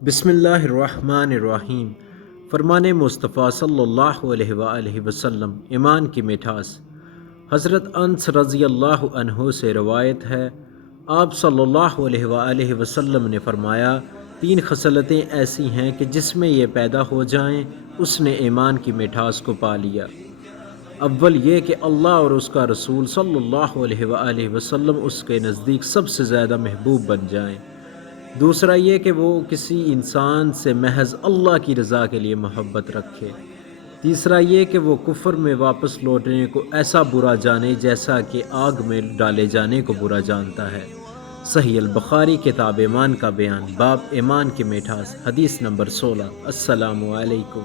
بسم اللہ الرحمن الرحیم۔ فرمان مصطفیٰ صلی اللہ علیہ وآلہ وسلم، ایمان کی مٹھاس۔ حضرت انس رضی اللہ عنہ سے روایت ہے، آپ صلی اللہ علیہ وآلہ وسلم نے فرمایا، 3 خصلتیں ایسی ہیں کہ جس میں یہ پیدا ہو جائیں اس نے ایمان کی مٹھاس کو پا لیا۔ اول یہ کہ اللہ اور اس کا رسول صلی اللہ علیہ وآلہ وسلم اس کے نزدیک سب سے زیادہ محبوب بن جائیں۔ دوسرا یہ کہ وہ کسی انسان سے محض اللہ کی رضا کے لیے محبت رکھے۔ تیسرا یہ کہ وہ کفر میں واپس لوٹنے کو ایسا برا جانے جیسا کہ آگ میں ڈالے جانے کو برا جانتا ہے۔ صحیح البخاری کتاب ایمان کا بیان، باب ایمان کی مٹھاس، حدیث نمبر 16۔ السلام علیکم۔